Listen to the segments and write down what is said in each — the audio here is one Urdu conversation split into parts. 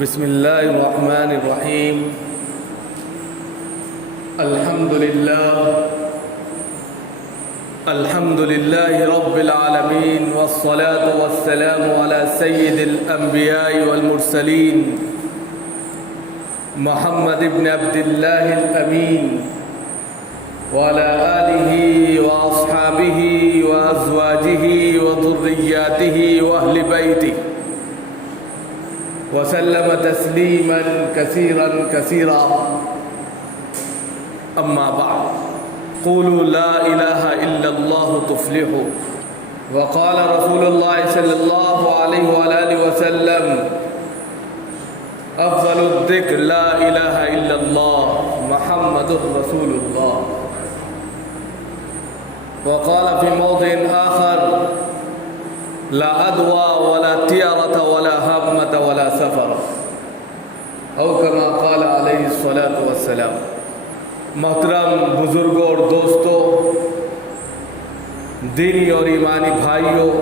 بسم الله الرحمن الرحيم. الحمد لله رب العالمين، والصلاة والسلام على سيد الأنبياء والمرسلين محمد بن عبد الله الأمين وعلى آله وأصحابه وأزواجه وذرياته وأهل بيته وسلم تسليما كثيرا كثيرا. أما بعد، قولوا لا إله إلا الله تفلحوا. وقال رسول الله صلى الله عليه وآله وسلم: أفضل الذكر لا إله إلا الله محمد رسول الله. وقال في موضع آخر: لا أدوى ولا طيرة ولا همة ولا سفر، أو كما قال عليه الصلاة والسلام. محترم بزرگوں اور دوستوں، دینی اور ایمانی بھائیوں،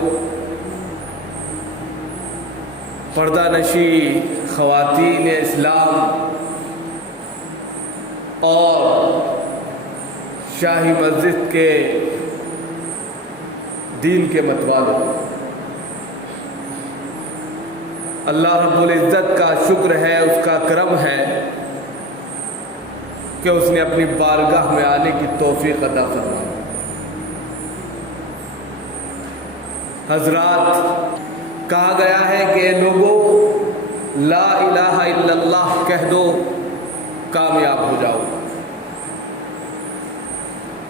پردہ نشی خواتین اسلام اور شاہی مسجد کے دین کے متوالوں، اللہ رب العزت کا شکر ہے، اس کا کرم ہے کہ اس نے اپنی بارگاہ میں آنے کی توفیق عطا فرمائی. حضرات، کہا گیا ہے کہ اے لوگوں، لا الہ الا اللہ کہہ دو، کامیاب ہو جاؤ.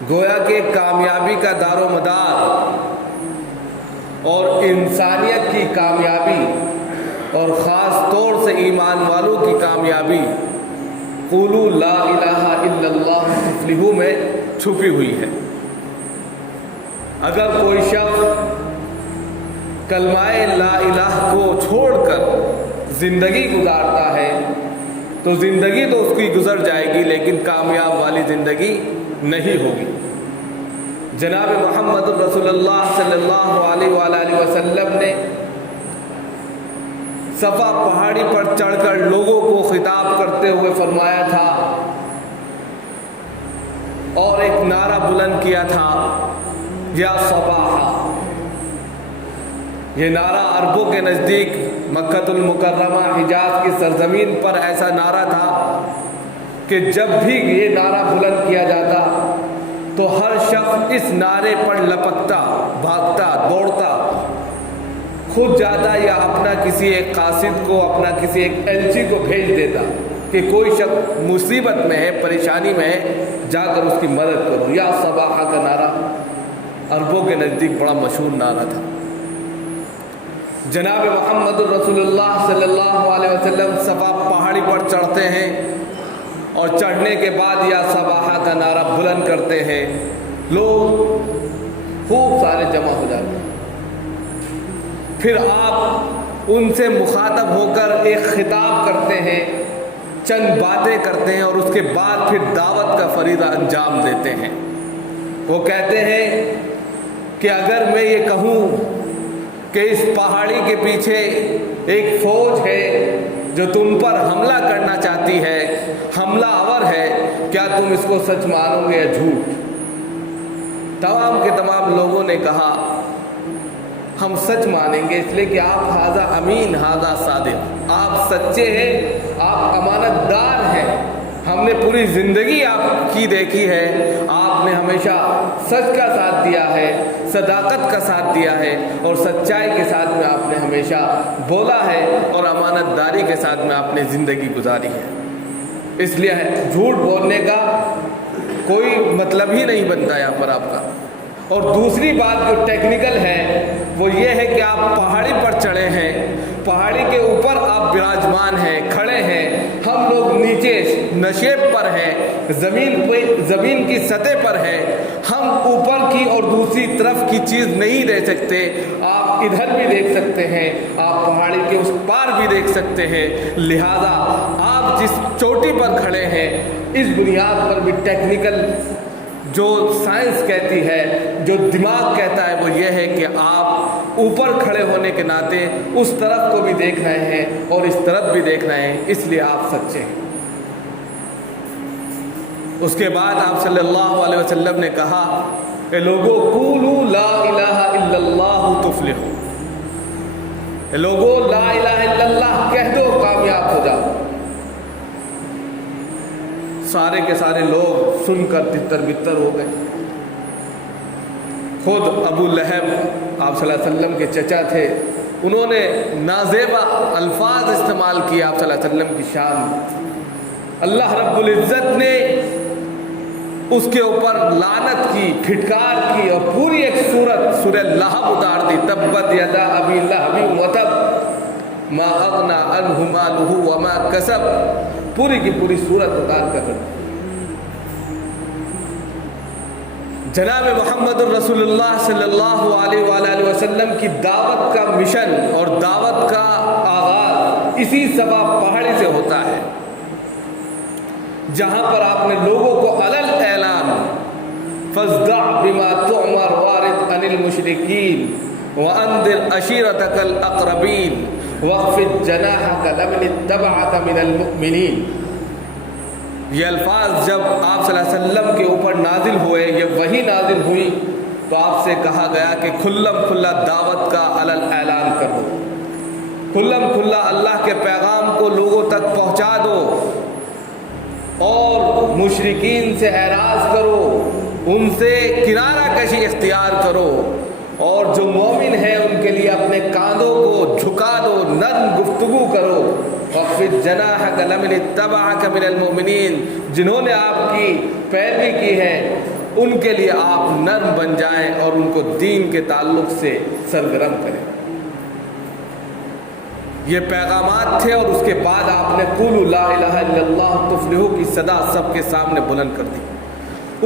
گویا کہ کامیابی کا دار و مدار اور انسانیت کی کامیابی اور خاص طور سے ایمان والوں کی کامیابی قولوا لا الہ الا اللہ تفلحوا میں چھپی ہوئی ہے. اگر کوئی شخص کلمہ لا الہ کو چھوڑ کر زندگی گزارتا ہے تو زندگی تو اس کی گزر جائے گی، لیکن کامیاب والی زندگی نہیں ہوگی. جناب محمد رسول اللہ صلی اللہ علیہ وآلہ وسلم نے صفا پہاڑی پر چڑھ کر لوگوں کو خطاب کرتے ہوئے فرمایا تھا اور ایک نعرہ بلند کیا تھا: یا صباحا. یہ نعرہ عربوں کے نزدیک مکہ المکرمہ حجاز کی سرزمین پر ایسا نعرہ تھا کہ جب بھی یہ نعرہ بلند کیا جاتا تو ہر شخص اس نعرے پر لپکتا، بھاگتا، دوڑتا، خود جاتا یا اپنا کسی ایک قاصد کو، اپنا کسی ایک ایلچی کو بھیج دیتا کہ کوئی شخص مصیبت میں ہے، پریشانی میں ہے، جا کر اس کی مدد کرو. یا صباحا کا نعرہ عربوں کے نزدیک بڑا مشہور نعرہ تھا. جناب محمد رسول اللہ صلی اللہ علیہ وسلم صفا پہاڑی پر چڑھتے ہیں اور چڑھنے کے بعد یا صباحا کا نعرہ بلند کرتے ہیں. لوگ خوب سارے جمع ہو جاتے ہیں. پھر آپ ان سے مخاطب ہو کر ایک خطاب کرتے ہیں، چند باتیں کرتے ہیں اور اس کے بعد پھر دعوت کا فریضہ انجام دیتے ہیں. وہ کہتے ہیں کہ اگر میں یہ کہوں کہ اس پہاڑی کے پیچھے ایک فوج ہے جو تم پر حملہ کرنا چاہتی ہے، حملہ آور ہے، کیا تم اس کو سچ مانو گے یا جھوٹ؟ تمام کے تمام لوگوں نے کہا ہم سچ مانیں گے، اس لیے کہ آپ ھذا امین ھذا صادق، آپ سچے ہیں، آپ امانت دار ہیں. ہم نے پوری زندگی آپ کی دیکھی ہے، آپ نے ہمیشہ سچ کا ساتھ دیا ہے، صداقت کا ساتھ دیا ہے اور سچائی کے ساتھ میں آپ نے ہمیشہ بولا ہے اور امانت داری کے ساتھ میں آپ نے زندگی گزاری ہے. اس لیے جھوٹ بولنے کا کوئی مطلب ہی نہیں بنتا یہاں پر آپ کا. اور دوسری بات جو ٹیکنیکل ہے وہ یہ ہے کہ آپ پہاڑی پر چڑھے ہیں، پہاڑی کے اوپر آپ براجمان ہیں، کھڑے ہیں، ہم لوگ نیچے نشیب پر ہیں، زمین کی سطح پر ہیں، ہم اوپر کی اور دوسری طرف کی چیز نہیں دیکھ سکتے. آپ ادھر بھی دیکھ سکتے ہیں، آپ پہاڑی کے اس پار بھی دیکھ سکتے ہیں. لہذا آپ جس چوٹی پر کھڑے ہیں اس بنیاد پر بھی ٹیکنیکل جو سائنس کہتی ہے، جو دماغ کہتا ہے، وہ یہ ہے کہ آپ اوپر کھڑے ہونے کے ناطے اس طرف کو بھی دیکھ رہے ہیں اور اس طرف بھی دیکھ رہے ہیں، اس لیے آپ سچے ہیں۔ اس کے بعد آپ صلی اللہ علیہ وسلم نے کہا کہ لوگوں قولوا لا الہ الا اللہ تفلحوا، لوگوں لا الہ الا اللہ کہہ دو کامیاب ہو جاؤ۔ سارے کے سارے لوگ سن کر تتر بتر ہو گئے۔ خود ابو لہب آپ صلی اللہ علیہ وسلم کے چچا تھے، انہوں نے نازیبا الفاظ استعمال کیے آپ صلی اللہ علیہ وسلم کی شان میں۔ اللہ رب العزت نے اس کے اوپر لعنت کی، پھٹکار کی، اور پوری ایک سورہ لہب اتار دی، تبت یدا ابی لہب وتب ما اغنی عنہ مالہ وما کسب، پوری کی پوری سورت اتار کر جناب محمد الرسول اللہ صلی اللہ علیہ وآلہ وسلم کی دعوت کا مشن اور دعوت کا آغاز اسی صفا پہاڑی سے ہوتا ہے، جہاں پر آپ نے لوگوں کو علل اعلان فاصدع بما تؤمر وارد عن المشرکین وانذر عشیرتک الاقربین واخفض جناحک لمن اتبعک من المؤمنین۔ یہ الفاظ جب آپ صلی اللہ علیہ وسلم کے اوپر نازل ہوئے، یہ وحی نازل ہوئی، تو آپ سے کہا گیا کہ کھلم کھلا دعوت کا علل اعلان کر دو، کھلم کھلا اللہ کے پیغام کو لوگوں تک پہنچا دو، اور مشرکین سے اعراض کرو، ان سے کنارہ کشی اختیار کرو، اور جو مومن ہیں ان کے لیے اپنے کاندھوں کو جھکا دو، نرم گفتگو کرو۔ وَخْفِضْ جَنَاحَكَ لَمَنِ اتَّبَعَكَ مِنَ الْمُؤْمِنِينَ، جنہوں نے آپ کی پیروی کی ہے ان کے لیے آپ نرم بن جائیں اور ان کو دین کے تعلق سے سرگرم کریں۔ یہ پیغامات تھے، اور اس کے بعد آپ نے قولوا لا الہ الا اللہ تفلحوا کی صدا سب کے سامنے بلند کر دی۔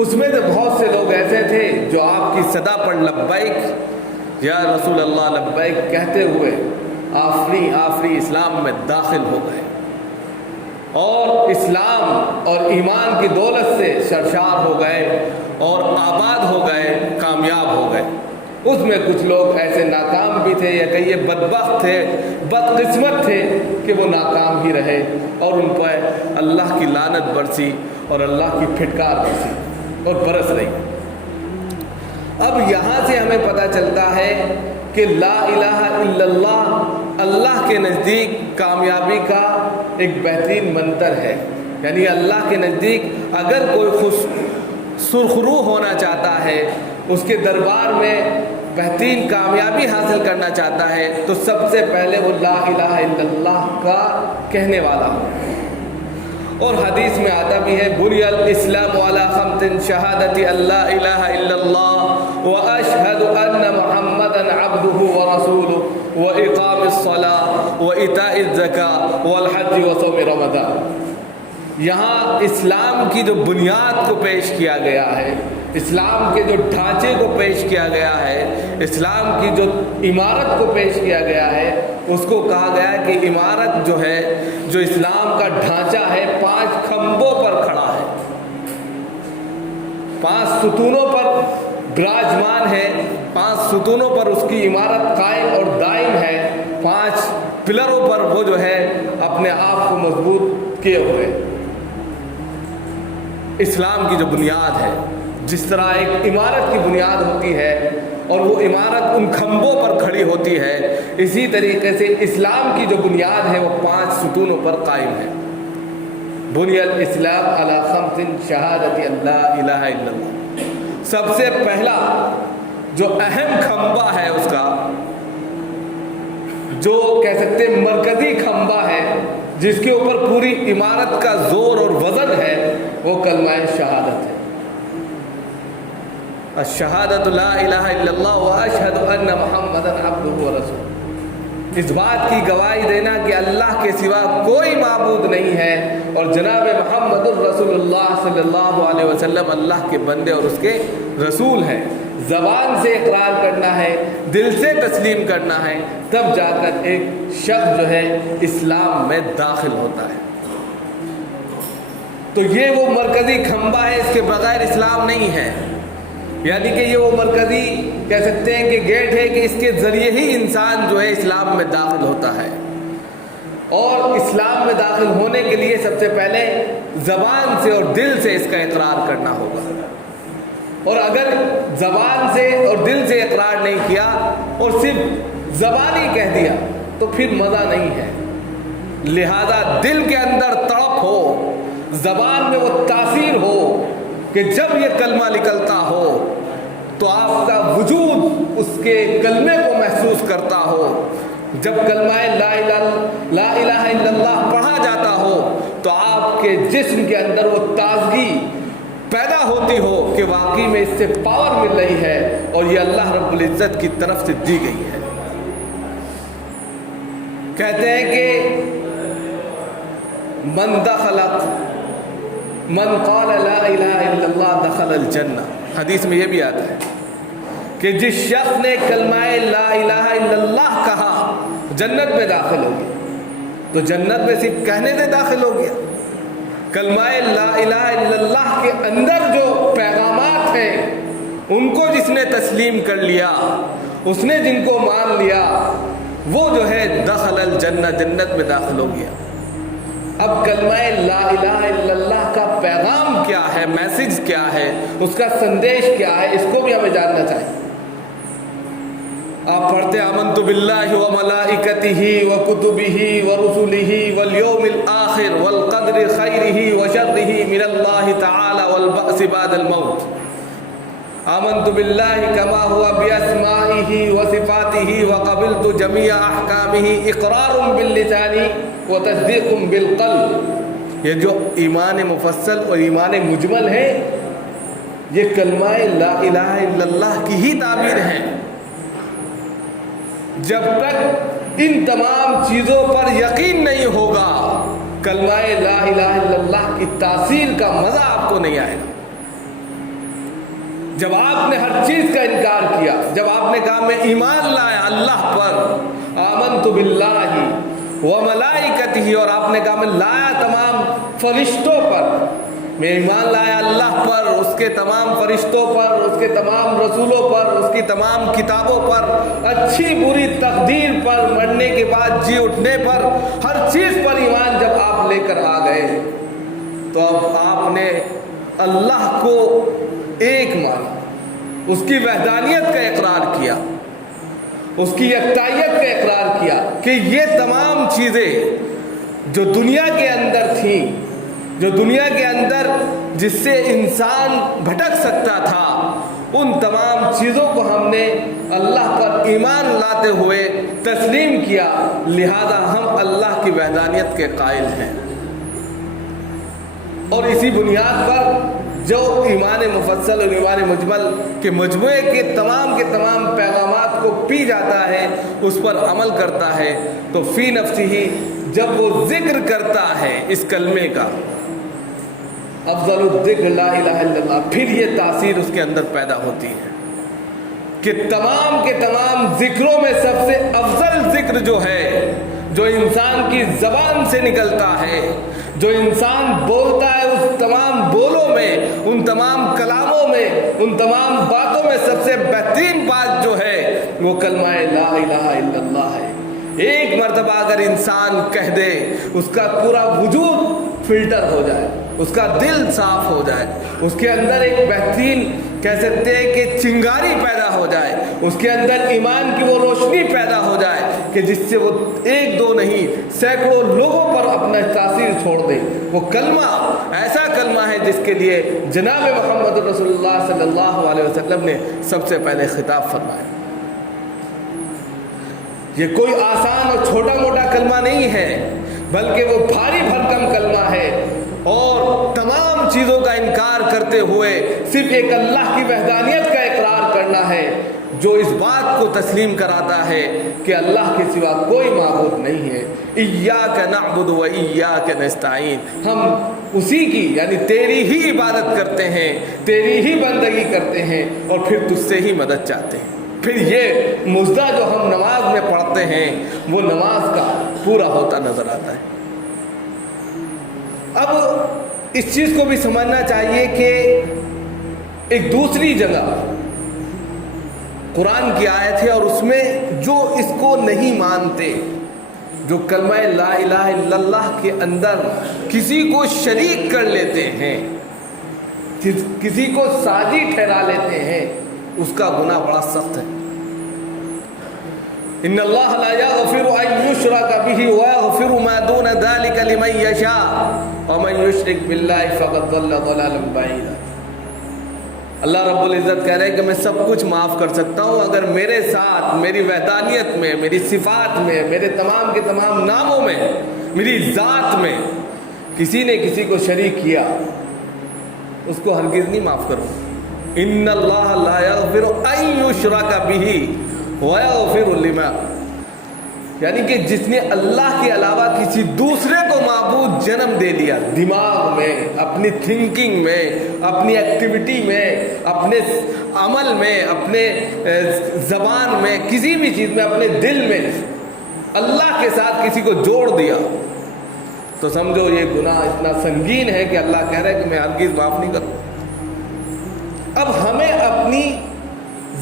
اس میں سے بہت سے لوگ ایسے تھے جو آپ کی صدا پر لبیک یا رسول اللہ لبیک کہتے ہوئے آفری اسلام میں داخل ہو گئے، اور اسلام اور ایمان کی دولت سے سرشار ہو گئے اور آباد ہو گئے، کامیاب ہو گئے۔ اس میں کچھ لوگ ایسے ناکام بھی تھے، یا کہیے بدبخت تھے، بدقسمت تھے کہ وہ ناکام ہی رہے، اور ان پر اللہ کی لعنت برسی اور اللہ کی پھٹکار برسی اور برس رہی۔ اب یہاں سے ہمیں پتہ چلتا ہے کہ لا الہ الا اللہ اللہ کے نزدیک کامیابی کا ایک بہترین منتر ہے، یعنی اللہ کے نزدیک اگر کوئی سرخرو ہونا چاہتا ہے، اس کے دربار میں بہترین کامیابی حاصل کرنا چاہتا ہے، تو سب سے پہلے وہ لا الہ الا اللہ کا کہنے والا ہو۔ اور حدیث میں آتا بھی ہے بنی الاسلام علی خمس شہادت اللہ الہ الا اللہ واشہد ان محمدا عبدہ ورسولہ واقام الصلاۃ وایتاء الزکاۃ والحج وصوم رمضان۔ یہاں اسلام کی جو بنیاد کو پیش کیا گیا ہے، اسلام کے جو ڈھانچے کو پیش کیا گیا ہے، اسلام کی جو عمارت کو پیش کیا گیا ہے، اس کو کہا گیا ہے کہ عمارت جو ہے، جو اسلام کا ڈھانچہ ہے، 5 کھمبوں پر کھڑا ہے، 5 ستونوں پر براجمان ہے، 5 ستونوں پر اس کی عمارت قائم اور دائم ہے، 5 پلروں پر وہ جو ہے اپنے آپ کو مضبوط کیے ہوئے۔ اسلام کی جو بنیاد ہے، جس طرح ایک عمارت کی بنیاد ہوتی ہے اور وہ عمارت ان کھمبوں پر کھڑی ہوتی ہے، اسی طریقے سے اسلام کی جو بنیاد ہے وہ 5 ستونوں پر قائم ہے۔ بنی الاسلام علی خمس شہادت اللہ الہ الا اللہ، سب سے پہلا جو اہم کھمبا ہے اس کا، جو کہہ سکتے ہیں مرکزی کھمبا ہے، جس کے اوپر پوری عمارت کا زور اور وزن ہے، وہ کلمہ شہادت ہے۔ الشہادۃ لا الہ الا اللہ واشہد ان محمدا عبدہ ورسولہ، اس بات کی گواہی دینا کہ اللہ کے سوا کوئی معبود نہیں ہے، اور جناب محمد الرسول اللہ صلی اللہ علیہ وسلم اللہ کے بندے اور اس کے رسول ہیں۔ زبان سے اقرار کرنا ہے، دل سے تسلیم کرنا ہے، تب جا کر ایک شخص جو ہے اسلام میں داخل ہوتا ہے۔ تو یہ وہ مرکزی کھمبا ہے، اس کے بغیر اسلام نہیں ہے. یعنی کہ یہ وہ مرکزی کہہ سکتے ہیں کہ گیٹ ہے کہ اس کے ذریعے ہی انسان جو ہے اسلام میں داخل ہوتا ہے. اور اسلام میں داخل ہونے کے لیے سب سے پہلے زبان سے اور دل سے اس کا اقرار کرنا ہوگا. اور اگر زبان سے اور دل سے اقرار نہیں کیا اور صرف زبانی کہہ دیا تو پھر مزہ نہیں ہے. لہذا دل کے اندر تڑپ ہو، زبان میں وہ تاثیر ہو کہ جب یہ کلمہ نکلتا ہو تو آپ کا وجود اس کے کلمے کو محسوس کرتا ہو. جب کلمہ لا الہ الا اللہ پڑھا جاتا ہو تو آپ کے جسم کے اندر وہ تازگی پیدا ہوتی ہو کہ واقعی میں اس سے پاور مل رہی ہے اور یہ اللہ رب العزت کی طرف سے دی گئی ہے. کہتے ہیں کہ من قال لا الہ الا اللہ دخل الجنہ. حدیث میں یہ بھی آتا ہے کہ جس شخص نے کلمہ لا الہ الا اللہ کہا جنت میں داخل ہو گیا. تو جنت میں صرف کہنے سے داخل ہو گیا. کلمہ لا الہ الا اللہ کے اندر جو پیغامات ہیں ان کو جس نے تسلیم کر لیا، اس نے جن کو مان لیا، وہ جو ہے دخل الجنہ، جنت میں داخل ہو گیا. اب کلمہ لا الہ الا اللہ کا پیغام کیا ہے، میسج کیا ہے، اس کا سندیش کیا ہے، اس کو بھی ہمیں جاننا چاہیے. آپ پڑھتے آمنت باللہ وملائکتہ وکتبہ ورسلہ والیوم الآخر والقدر خیرہ وشرہ من اللہ تعالی والبعث بعد الموت. آمنت باللہ کما ہوا باسمائہ وصفاتہ وقبلت جمیع احکامہ اقرار باللسان وتصدیق بالقلب. یہ جو ایمان مفصل اور ایمان مجمل ہے یہ کلمہ لا الہ الا اللہ کی ہی تعبیر ہے. جب تک ان تمام چیزوں پر یقین نہیں ہوگا کلمہ لا الہ الا اللہ کی تاثیر کا مزہ آپ کو نہیں آئے گا. جب آپ نے ہر چیز کا انکار کیا، جب آپ نے کہا میں ایمان لایا اللہ پر، آمنت باللہ وملائکتہ، اور آپ نے کہا میں لایا تمام فرشتوں پر، میں ایمان لایا اللہ پر، اس کے تمام فرشتوں پر، اس کے تمام رسولوں پر، اس کی تمام کتابوں پر، اچھی بری تقدیر پر، مرنے کے بعد جی اٹھنے پر، ہر چیز پر ایمان جب آپ لے کر آ گئے تو اب آپ نے اللہ کو ایک مانا، اس کی وحدانیت کا اقرار کیا، اس کی یکتائیت کا اقرار کیا کہ یہ تمام چیزیں جو دنیا کے اندر تھیں، جو دنیا کے اندر جس سے انسان بھٹک سکتا تھا، ان تمام چیزوں کو ہم نے اللہ پر ایمان لاتے ہوئے تسلیم کیا. لہذا ہم اللہ کی وحدانیت کے قائل ہیں. اور اسی بنیاد پر جو ایمان مفصل اور ایمان مجمل کے مجموعے کے تمام پیغامات کو پی جاتا ہے، اس پر عمل کرتا ہے، تو فی نفسہ جب وہ ذکر کرتا ہے اس کلمے کا، افضل الذکر لا الہ الا اللہ، پھر یہ تاثیر اس کے اندر پیدا ہوتی ہے کہ تمام کے تمام ذکروں میں سب سے افضل ذکر جو ہے، جو انسان کی زبان سے نکلتا ہے، جو انسان بولتا ہے، اس تمام بولوں میں، ان تمام کلاموں میں، ان تمام باتوں میں سب سے بہترین بات جو ہے وہ کلمہ لا الہ الا اللہ ہے. ایک مرتبہ اگر انسان کہہ دے، اس کا پورا وجود فلٹر ہو جائے، اس کا دل صاف ہو جائے، اس کے اندر ایک بہترین کہہ سکتے ہیں کہ چنگاری پیدا ہو جائے، اس کے اندر ایمان کی وہ روشنی پیدا ہو جائے کہ جس سے وہ ایک دو نہیں سینکڑوں لوگوں پر اپنا تاثیر چھوڑ دے. وہ کلمہ ایسا کلمہ ہے جس کے لیے جناب محمد رسول اللہ صلی اللہ علیہ وسلم نے سب سے پہلے خطاب فرمایا. یہ کوئی آسان اور چھوٹا موٹا کلمہ نہیں ہے، بلکہ وہ بھاری بھرکم کلمہ ہے، اور تمام چیزوں کا انکار کرتے ہوئے صرف ایک اللہ کی وحدانیت کا اقرار کرنا ہے، جو اس بات کو تسلیم کراتا ہے کہ اللہ کے سوا کوئی معبود نہیں ہے. ایاک نعبد و ایاک نستعین، ہم اسی کی یعنی تیری ہی عبادت کرتے ہیں، تیری ہی بندگی کرتے ہیں، اور پھر تجھ سے ہی مدد چاہتے ہیں. پھر یہ مجدہ جو ہم نماز میں پڑھتے ہیں وہ نماز کا پورا ہوتا نظر آتا ہے. اب اس چیز کو بھی سمجھنا چاہیے کہ ایک دوسری جگہ قرآن کی آیت ہے اور اس میں جو اس کو نہیں مانتے، جو کلمہ لا الہ الا اللہ کے اندر کسی کو شریک کر لیتے ہیں، کسی کو ساجی ٹھہرا لیتے ہیں، اس کا گناہ بڑا سخت ہے۔ ان اللہ لا یغفر ان یشرک بہ ویغفر ما دون ذلک لمن یشاء ومن یشرک باللہ فقد ضل ضلالا بعیدا۔ اللہ رب العزت کہہ رہے ہیں کہ میں سب کچھ معاف کر سکتا ہوں اگر میرے ساتھ، میری وحدانیت میں، میری صفات میں، میرے تمام کے تمام ناموں میں، میری ذات میں کسی نے کسی کو شریک کیا، اس کو ہرگز نہیں معاف کروں۔ ان اللہ لا یغفر ان یشرک بہ ویغفر لما، یعنی کہ جس نے اللہ کے علاوہ کسی دوسرے کو معبود جنم دے دیا، دماغ میں، اپنی تھنکنگ میں، اپنی ایکٹیویٹی میں، اپنے عمل میں، اپنے زبان میں، کسی بھی چیز میں، اپنے دل میں اللہ کے ساتھ کسی کو جوڑ دیا، تو سمجھو یہ گناہ اتنا سنگین ہے کہ اللہ کہہ رہا ہے کہ میں ہرگز معاف نہیں کروں۔ اب ہمیں اپنی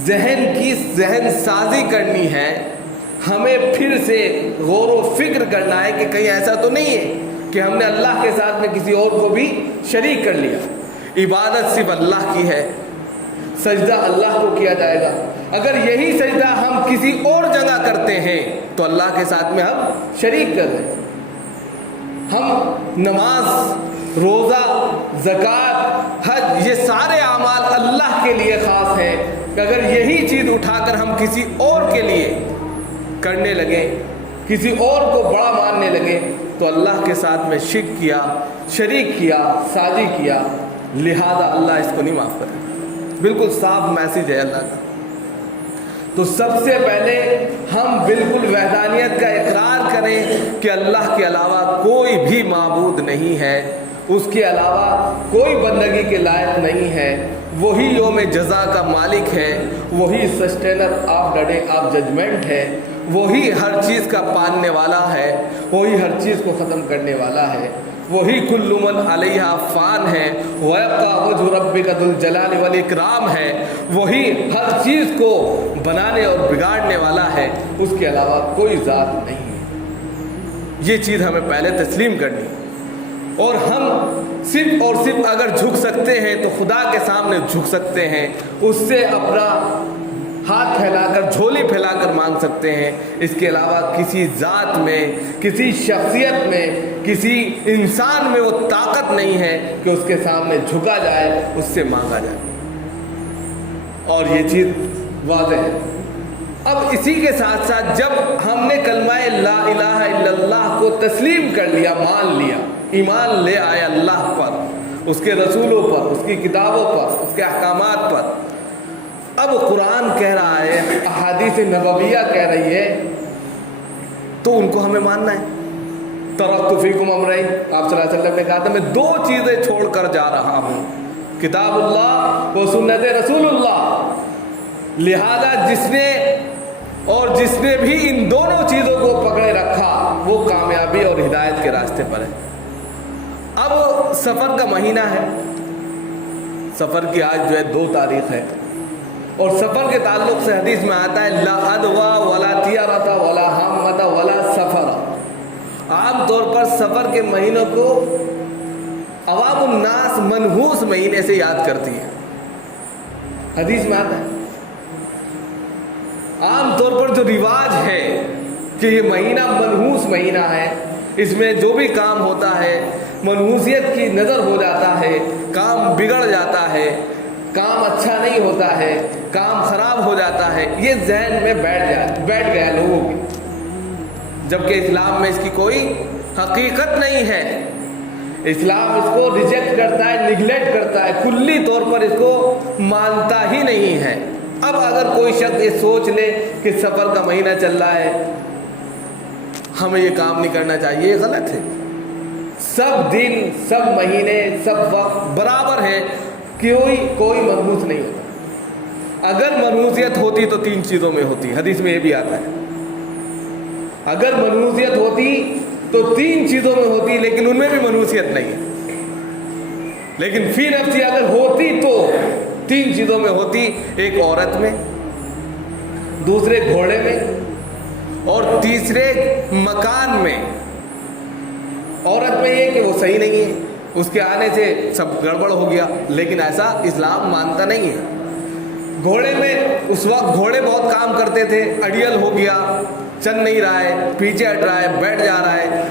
ذہن کی ذہن سازی کرنی ہے، ہمیں پھر سے غور و فکر کرنا ہے کہ کہیں ایسا تو نہیں ہے کہ ہم نے اللہ کے ساتھ میں کسی اور کو بھی شریک کر لیا۔ عبادت صرف اللہ کی ہے، سجدہ اللہ کو کیا جائے گا۔ اگر یہی سجدہ ہم کسی اور جگہ کرتے ہیں تو اللہ کے ساتھ میں ہم شریک کر رہے ہیں۔ ہم نماز، روزہ، زکوٰۃ، حج، یہ سارے اعمال اللہ کے لیے خاص ہیں کہ اگر یہی چیز اٹھا کر ہم کسی اور کے لیے کرنے لگے، کسی اور کو بڑا ماننے لگے تو اللہ کے ساتھ میں شرک کیا، شریک کیا، سازی کیا، لہذا اللہ اس کو نہیں معاف کرے۔ بالکل صاف میسج ہے اللہ کا۔ تو سب سے پہلے ہم بالکل وحدانیت کا اقرار کریں کہ اللہ کے علاوہ کوئی بھی معبود نہیں ہے، اس کے علاوہ کوئی بندگی کے لائق نہیں ہے، وہی یوم جزا کا مالک ہے، وہی sustainer of the day of judgement ہے، وہی ہر چیز کا پالنے والا ہے، وہی ہر چیز کو ختم کرنے والا ہے، وہی کل من علیہا فان ہے، وَيَبْقَى وَجْهُ رَبِّكَ ذُو الْجَلَالِ وَالْإِكْرَامِ ہے، وہی ہر چیز کو بنانے اور بگاڑنے والا ہے، اس کے علاوہ کوئی ذات نہیں ہے۔ یہ چیز ہمیں پہلے تسلیم کرنی ہے، اور ہم صرف اور صرف اگر جھک سکتے ہیں تو خدا کے سامنے جھک سکتے ہیں، اس سے اپنا ہاتھ پھیلا کر، جھولی پھیلا کر مانگ سکتے ہیں۔ اس کے علاوہ کسی ذات میں، کسی شخصیت میں، کسی انسان میں وہ طاقت نہیں ہے کہ اس کے سامنے جھکا جائے، اس سے مانگا جائے، اور یہ چیز واضح ہے۔ اب اسی کے ساتھ ساتھ جب ہم نے کلمہ لا الہ الا اللہ کو تسلیم کر لیا، مان لیا، ایمان لے آئے اللہ پر، اس کے رسولوں پر، اس کی کتابوں پر، اس کے احکامات پر، اب قرآن کہہ رہا ہے، احادیث نبویہ کہہ رہی ہے، تو ان کو ہمیں ماننا ہے۔ ترکت فیکم امرین، آپ صلی اللہ علیہ وسلم نے کہا تھا میں دو چیزیں چھوڑ کر جا رہا ہوں، کتاب اللہ و سنت رسول اللہ، لہذا جس نے بھی ان دونوں چیزوں کو پکڑے رکھا وہ کامیابی اور ہدایت کے راستے پر ہے۔ اب سفر کا مہینہ ہے، سفر کی آج جو ہے 2 تاریخ ہے، اور سفر کے تعلق سے حدیث میں آتا ہے لا عدوى ولا طیرۃ ولا حامۃ ولا سفر۔ عام طور پر سفر کے مہینوں کو عوام الناس منحوس مہینے سے یاد کرتی ہے، حدیث میں آتا ہے۔ عام طور پر جو رواج ہے کہ یہ مہینہ منحوس مہینہ ہے، اس میں جو بھی کام ہوتا ہے منحوسیت کی نظر ہو جاتا ہے، کام بگڑ جاتا ہے، کام اچھا نہیں ہوتا ہے، کام خراب ہو جاتا ہے، یہ ذہن میں بیٹھ گیا لوگوں کی، جبکہ اسلام میں اس کی کوئی حقیقت نہیں ہے۔ اسلام اس کو ریجیکٹ کرتا ہے، نیگلیکٹ کرتا ہے، کلی طور پر اس کو مانتا ہی نہیں ہے۔ اب اگر کوئی شخص یہ سوچ لے کہ سفر کا مہینہ چل رہا ہے، ہمیں یہ کام نہیں کرنا چاہیے، یہ غلط ہے۔ سب دن، سب مہینے، سب وقت برابر ہیں، کوئی منحوس نہیں ہوتا۔ اگر منحوسیت ہوتی تو 3 چیزوں میں ہوتی، حدیث میں یہ بھی آتا ہے، اگر منحوسیت ہوتی تو 3 چیزوں میں ہوتی، لیکن ان میں بھی منحوسیت نہیں ہے۔ لیکن فی نفسی اگر ہوتی تو 3 چیزوں میں ہوتی، ایک عورت میں، دوسرے گھوڑے میں، اور تیسرے مکان میں۔ عورت میں یہ کہ وہ صحیح نہیں ہے، اس کے آنے سے سب گڑبڑ ہو گیا، لیکن ایسا اسلام مانتا نہیں ہے۔ گھوڑے میں اس وقت گھوڑے بہت کام کرتے تھے، اڑیل ہو گیا، چل نہیں رہا ہے، پیچھے ہٹ رہا ہے، بیٹھ جا رہا ہے،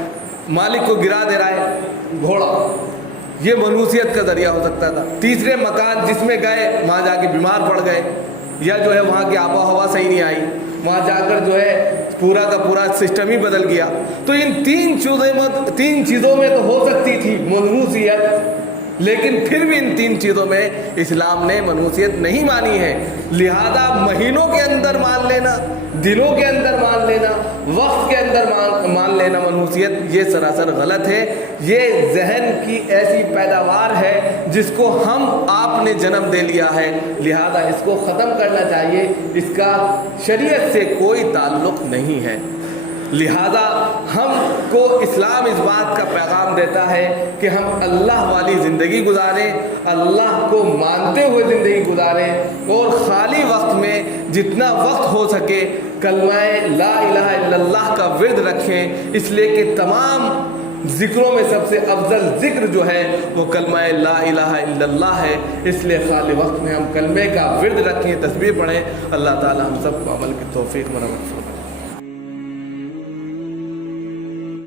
مالک کو گرا دے رہا ہے، گھوڑا، یہ منحوسیت کا ذریعہ ہو سکتا تھا۔ تیسرے مکان جس میں گئے وہاں جا کے بیمار پڑ گئے، یا جو ہے وہاں کی آب و ہوا صحیح نہیں آئی، وہاں جا کر جو ہے پورا کا پورا سسٹم ہی بدل گیا۔ تو ان 3 چیزوں میں تو ہو سکتی تھی منحوسیت، لیکن پھر بھی ان 3 چیزوں میں اسلام نے منحوسیت نہیں مانی ہے۔ لہذا مہینوں کے اندر مان لینا، دنوں کے اندر مان لینا، وقت کے اندر مان لینا منحوسیت، یہ سراسر غلط ہے۔ یہ ذہن کی ایسی پیداوار ہے جس کو آپ نے جنم دے لیا ہے، لہذا اس کو ختم کرنا چاہیے، اس کا شریعت سے کوئی تعلق نہیں ہے۔ لہذا ہم کو اسلام اس بات کا پیغام دیتا ہے کہ ہم اللہ والی زندگی گزاریں، اللہ کو مانتے ہوئے زندگی گزاریں، اور خالی وقت میں جتنا وقت ہو سکے کلمہ لا الہ الا اللہ کا ورد رکھیں، اس لیے کہ تمام ذکروں میں سب سے افضل ذکر جو ہے وہ کلمہ لا الہ الا اللہ ہے۔ اس لیے خالی وقت میں ہم کلمے کا ورد رکھیں، تسبیح پڑھیں۔ اللہ تعالی ہم سب کو عمل کی توفیق مرحمت فرمائے۔